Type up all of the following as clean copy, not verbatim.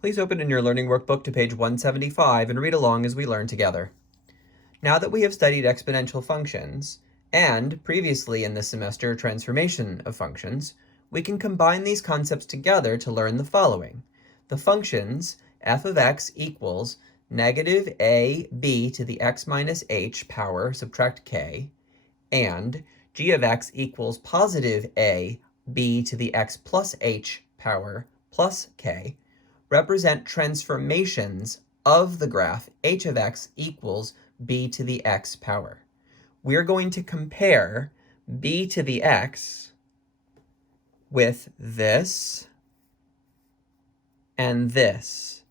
Please open in your learning workbook to page 175 and read along as we learn together. Now that we have studied exponential functions, and previously in this semester transformation of functions, we can combine these concepts together to learn the following. The functions f of x equals negative ab to the x minus h power subtract k, and g of x equals positive ab to the x plus h power plus k represent transformations of the graph h of x equals b to the x power. We're going to compare b to the x with this and this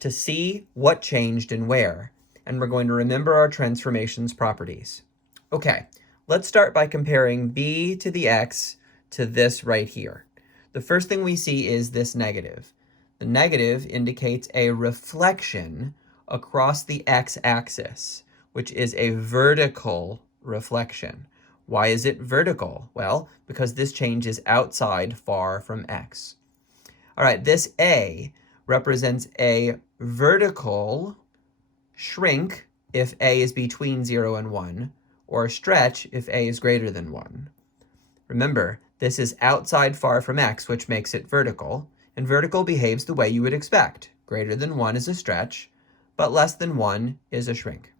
to see what changed and where, and we're going to remember our transformations properties. Okay, let's start by comparing b to the x to this right here. The first thing we see is this negative. The negative indicates a reflection across the x-axis, which is a vertical reflection. Why is it vertical? Well, because this change is outside far from x. All right, this a represents a vertical shrink if a is between 0 and 1, or a stretch if a is greater than 1. Remember, this is outside far from x, which makes it vertical, and vertical behaves the way you would expect. Greater than 1 is a stretch, but less than 1 is a shrink.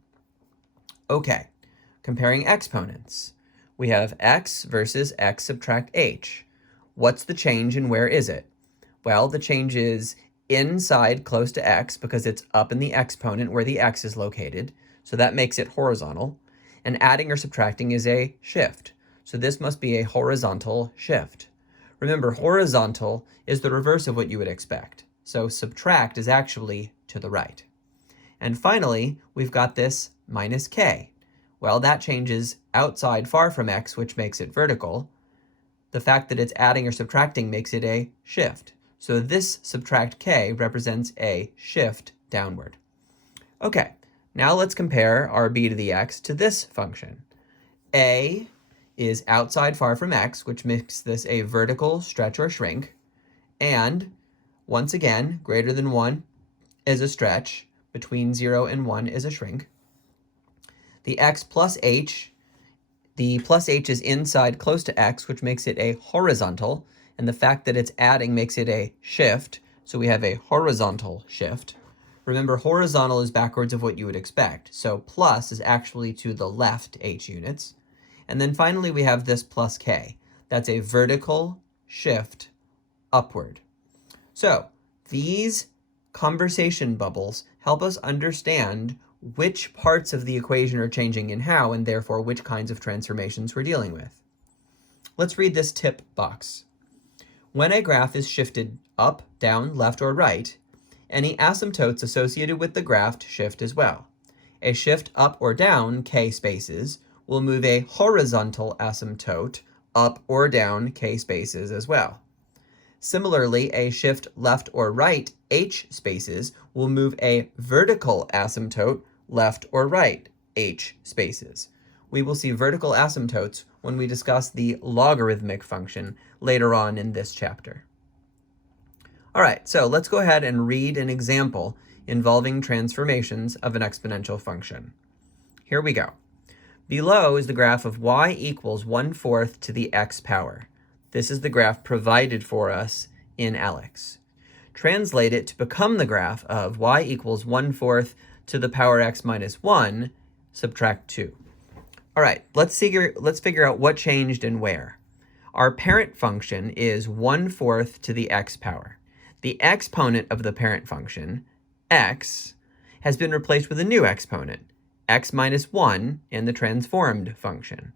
Okay, comparing exponents. We have x versus x subtract h. What's the change and where is it? Well, the change is inside close to x because it's up in the exponent where the x is located, so that makes it horizontal, and adding or subtracting is a shift, so this must be a horizontal shift. Remember, horizontal is the reverse of what you would expect, so subtract is actually to the right. And finally, we've got this minus k. Well, that changes outside far from x, which makes it vertical. The fact that it's adding or subtracting makes it a shift. So this subtract k represents a shift downward. Okay, now let's compare our b to the x to this function. A is outside far from x, which makes this a vertical stretch or shrink. And once again, greater than 1 is a stretch. Between 0 and 1 is a shrink. The x plus h, the plus h is inside close to x, which makes it a horizontal, and the fact that it's adding makes it a shift, so we have a horizontal shift. Remember, horizontal is backwards of what you would expect, so plus is actually to the left h units. And then finally we have this plus k. That's a vertical shift upward. So these conversation bubbles help us understand which parts of the equation are changing and how, and therefore which kinds of transformations we're dealing with. Let's read this tip box. When a graph is shifted up, down, left, or right, any asymptotes associated with the graph shift as well. A shift up or down, k spaces, will move a horizontal asymptote up or down, k spaces as well. Similarly, a shift left or right, h spaces, will move a vertical asymptote left or right, h spaces. We will see vertical asymptotes when we discuss the logarithmic function later on in this chapter. All right, so let's go ahead and read an example involving transformations of an exponential function. Here we go. Below is the graph of y equals 1/4 to the x power. This is the graph provided for us in ALEKS. Translate it to become the graph of y equals 1/4 to the power x minus 1, subtract 2. All right, let's figure out what changed and where. Our parent function is 1/4 to the x power. The exponent of the parent function, x, has been replaced with a new exponent, x minus 1, in the transformed function.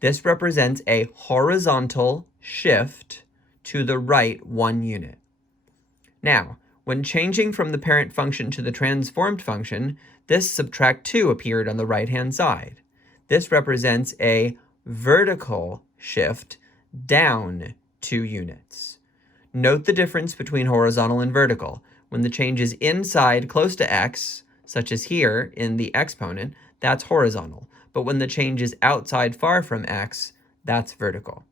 This represents a horizontal shift to the right 1 unit. Now, when changing from the parent function to the transformed function, this subtract 2 appeared on the right-hand side. This represents a vertical shift down 2 units. Note the difference between horizontal and vertical. When the change is inside close to x, such as here in the exponent, that's horizontal. But when the change is outside far from x, that's vertical.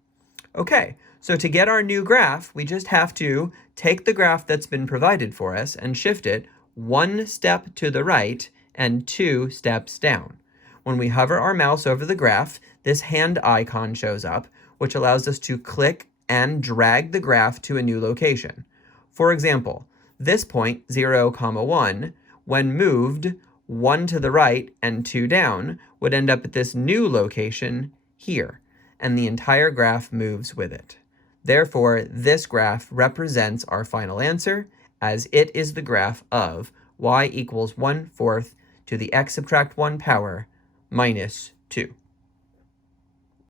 Okay, So to get our new graph, we just have to take the graph that's been provided for us and shift it 1 step to the right and 2 steps down. When we hover our mouse over the graph, this hand icon shows up, which allows us to click and drag the graph to a new location. For example, this point, 0, 1, when moved 1 to the right and 2 down, would end up at this new location here, and the entire graph moves with it. Therefore, this graph represents our final answer, as it is the graph of y equals 1/4 to the x subtract 1 power minus 2.